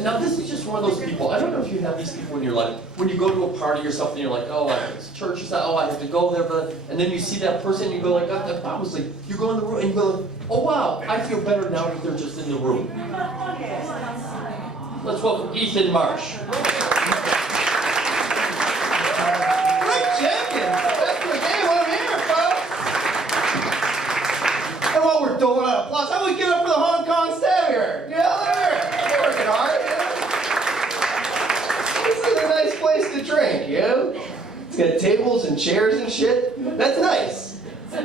And now this is just one of those people. I don't know if you have these people in your life. When you go to a party or something, you're like, oh, it's church is that. Oh, I have to go there. But and then you see that person, and you go like, obviously, you go in the room and you go like, oh wow, I feel better now that they're just in the room. Let's welcome Ethan Marsh. Jenkins, that's the game I'm here, folks. And while we're doling out applause, how about we give it up for the Hong Kong staff here? Yeah, they're working hard. This is a nice place to drink, you know? It's got tables and chairs and shit. That's nice. I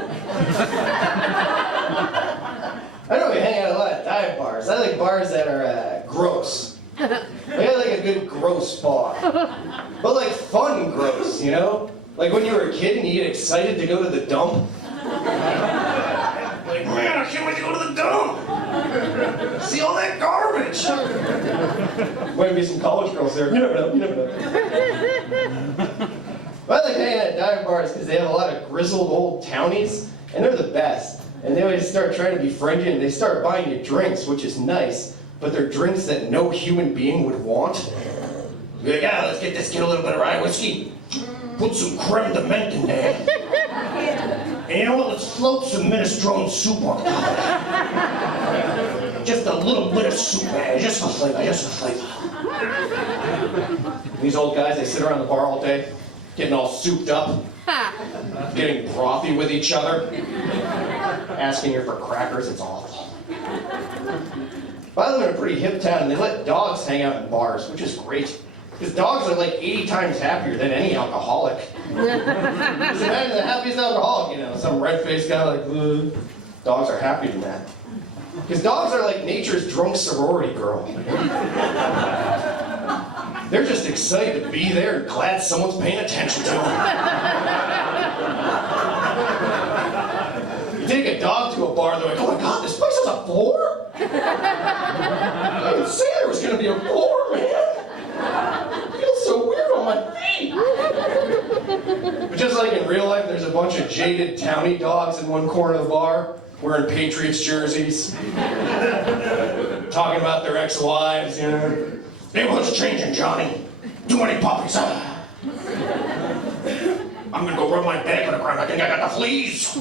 know we hang out at a lot of dive bars. I like bars that are gross. I like a good gross bar. But like fun gross, you know? Like when you were a kid and you get excited to go to the dump. Like, man, I can't wait to go to the dump. See all that garbage. Might be some college girls there. You never know, you never know. But I like hanging at dive bars because they have a lot of grizzled old townies, and they're the best. And they always start trying to befriend you, and they start buying you drinks, which is nice, but they're drinks that no human being would want. You're like, yeah, let's get this kid a little bit of rye whiskey. Put some creme de menthe in there. And you know what? Let's float some minestrone soup on top of that. Just a little bit of soup, man. Just for flavor, just for flavor. These old guys, they sit around the bar all day, getting all souped up, getting frothy with each other, asking you for crackers. It's awful. But I live in a pretty hip town, and they let dogs hang out in bars, which is great. Because dogs are like 80 times happier than any alcoholic. Just imagine the happiest alcoholic, you know, some red-faced guy like, ugh. Dogs are happier than that. Because dogs are like nature's drunk sorority girl. They're just excited to be there and glad someone's paying attention to them. You take a dog to a bar, they're like, oh my god, this place has a floor? I didn't say there was going to be a floor, man. It feels so weird on my feet. But just like in real life, there's a bunch of jaded townie dogs in one corner of the bar, wearing Patriots jerseys, talking about their ex-wives, you know. Neighborhood's changing, Johnny. Too many puppies. I'm gonna go rub my back on the ground. I think I got the fleas.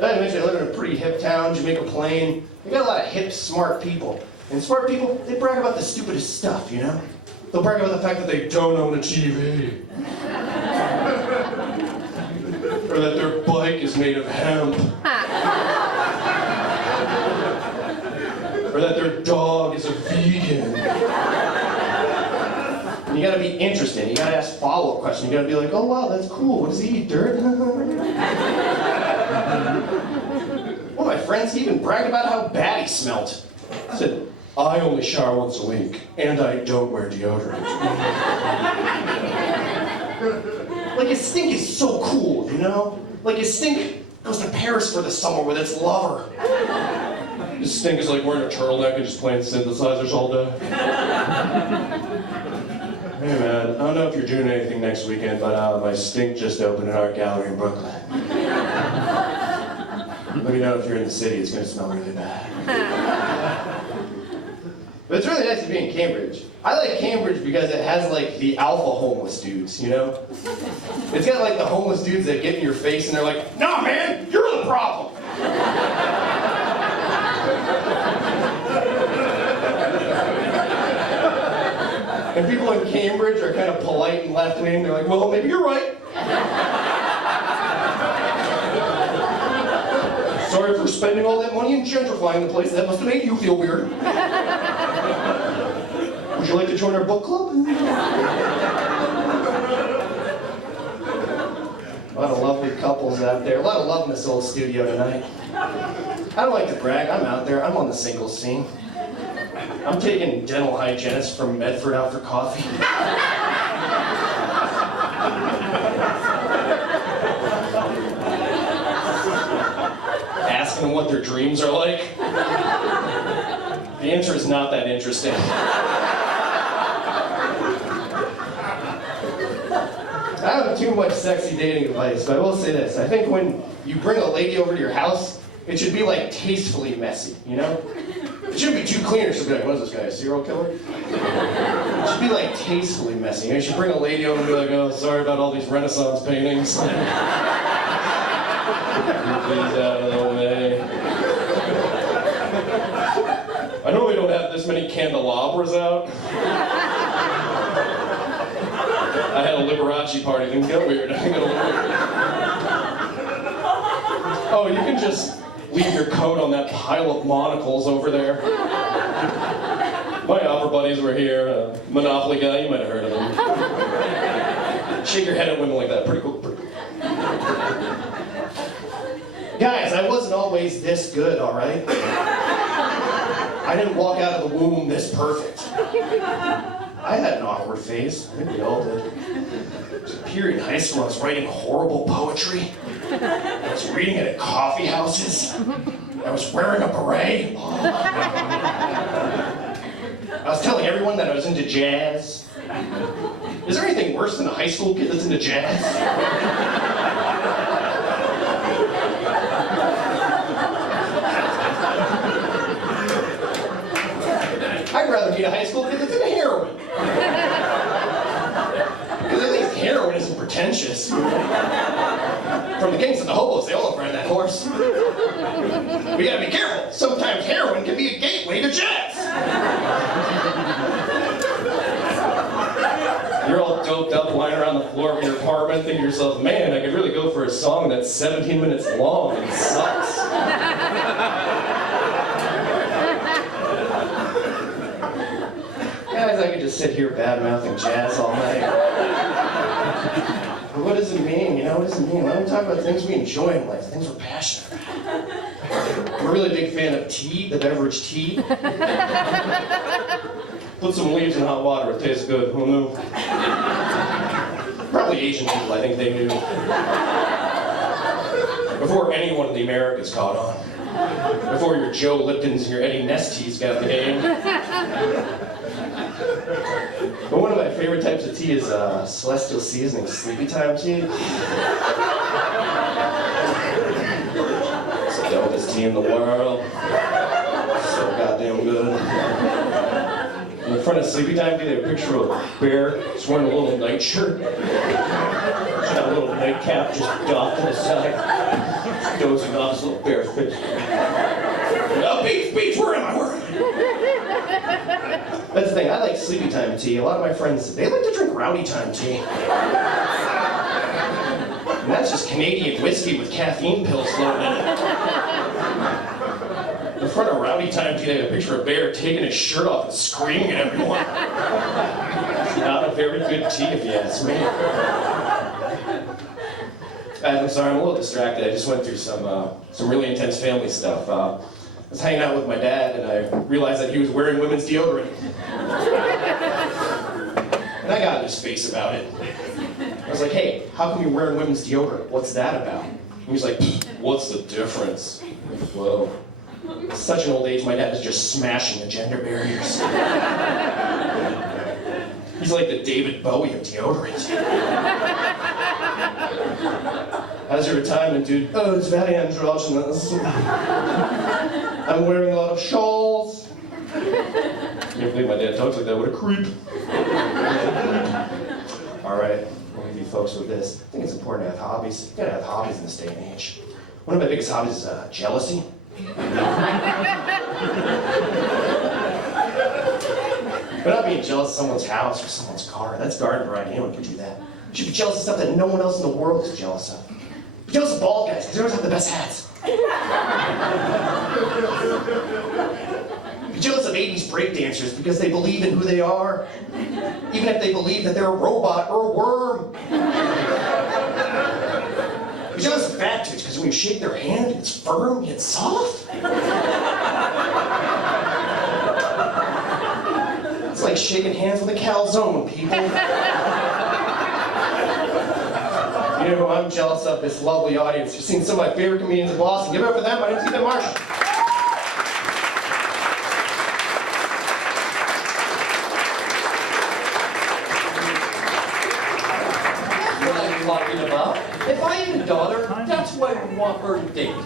Then eventually I live in a pretty hip town, Jamaica Plain. They got a lot of hip, smart people. And smart people, they brag about the stupidest stuff, you know? They'll brag about the fact that they don't own a TV. Or that their bike is made of hemp. Or that their dog is a vegan. And you gotta be interested. You gotta ask follow-up questions. You gotta be like, oh wow, that's cool. What does he eat, dirt? One of my friends, he even bragged about how bad he smelled. He said, I only shower once a week, and I don't wear deodorant. Like his stink is so cool, you know? Like his stink goes to Paris for the summer with its lover. His stink is like wearing a turtleneck and just playing synthesizers all day. Hey man, I don't know if you're doing anything next weekend, but my stink just opened an art gallery in Brooklyn. Let me know if you're in the city, it's gonna smell really bad. But it's really nice to be in Cambridge. I like Cambridge because it has like the alpha homeless dudes, you know? It's got like the homeless dudes that get in your face and they're like, nah man, you're the problem. And people in Cambridge are kind of polite and left-wing. They're like, well, maybe you're right. Sorry for spending all that money and gentrifying the place. That must have made you feel weird. Would you like to join our book club? A lot of lovely couples out there. A lot of love in this old studio tonight. I don't like to brag. I'm out there. I'm on the singles scene. I'm taking dental hygienists from Medford out for coffee. Asking them what their dreams are like. The answer is not that interesting. I don't have too much sexy dating advice, but I will say this. I think when you bring a lady over to your house, it should be like tastefully messy, you know? It shouldn't be too clean or she'll be like, what is this guy, a serial killer? It should be like tastefully messy. You should bring a lady over and be like, oh, sorry about all these Renaissance paintings. Move these out of the way. I know we don't have this many candelabras out. I had a Liberace party, things got weird. I got a little weird. Oh, you can just leave your coat on that pile of monocles over there. My opera buddies were here. Monopoly guy, you might have heard of him. Shake your head at women like that. Pretty cool, pretty cool. Guys, I wasn't always this good, all right? I didn't walk out of the womb this perfect. I had an awkward phase. I think we all did. There was a period in high school I was writing horrible poetry. I was reading it at coffee houses. I was wearing a beret. I was telling everyone that I was into jazz. Is there anything worse than a high school kid that's into jazz? I'd rather be a high school kid that's into heroin. Because at least heroin isn't pretentious. From the kings to the hobos, they all ride that horse. We gotta be careful. Sometimes heroin can be a gateway to jazz. You're all doped up, lying around the floor of your apartment, thinking to yourself, man, I could really go for a song that's 17 minutes long and sucks. Guys, I could just sit here bad-mouthing jazz all night. But what does it mean? You know, what does it mean? I'm talking about things we enjoy in life, things we're passionate about. I'm a really big fan of tea, the beverage tea. Put some leaves in hot water, it tastes good, who knew? Probably Asian people, I think they knew. Before anyone in the Americas caught on. Before your Joe Liptons and your Eddie Nestes got the game. But one of my favorite types of tea is Celestial Seasoning Sleepy Time tea. It's the dopest tea in the world. So goddamn good. In front of Sleepy Time tea, they have a picture of a bear just wearing a little nightshirt. Just got a little nightcap just docked to the side. Just dozing off his little bare face. Oh, beach, where am I? That's the thing, I like Sleepy Time tea. A lot of my friends, they like to drink Rowdy Time tea. And that's just Canadian whiskey with caffeine pills floating in it. In front of Rowdy Time tea, they have a picture of a bear taking his shirt off and screaming at everyone. It's not a very good tea, if you ask me. I'm sorry, I'm a little distracted. I just went through some really intense family stuff. I was hanging out with my dad, and I realized that he was wearing women's deodorant. And I got in his face about it. I was like, hey, how come you're wearing women's deodorant? What's that about? And he's like, what's the difference? Whoa. At such an old age, my dad is just smashing the gender barriers. He's like the David Bowie of deodorant. How's your retirement, dude? Oh, it's very androgynous. I'm wearing a lot of shawls. Can't believe my dad talks like that. What a creep. All right, I'll leave you folks with this. I think it's important to have hobbies. You gotta have hobbies in this day and age. One of my biggest hobbies is jealousy. But not being jealous of someone's house or someone's car. That's garden variety. Anyone can do that. You should be jealous of stuff that no one else in the world is jealous of. Be jealous of bald guys, because they always have the best hats. Be jealous of 80s breakdancers because they believe in who they are, even if they believe that they're a robot or a worm. Be jealous of fat dudes because when you shake their hand, it's firm yet soft. It's like shaking hands with a calzone, people. You know who I'm jealous of? This lovely audience. You've seen some of my favorite comedians in Boston. Give it up for them. My name's Marsh. What I'm talking about? If I had a daughter, that's what I would want her to date.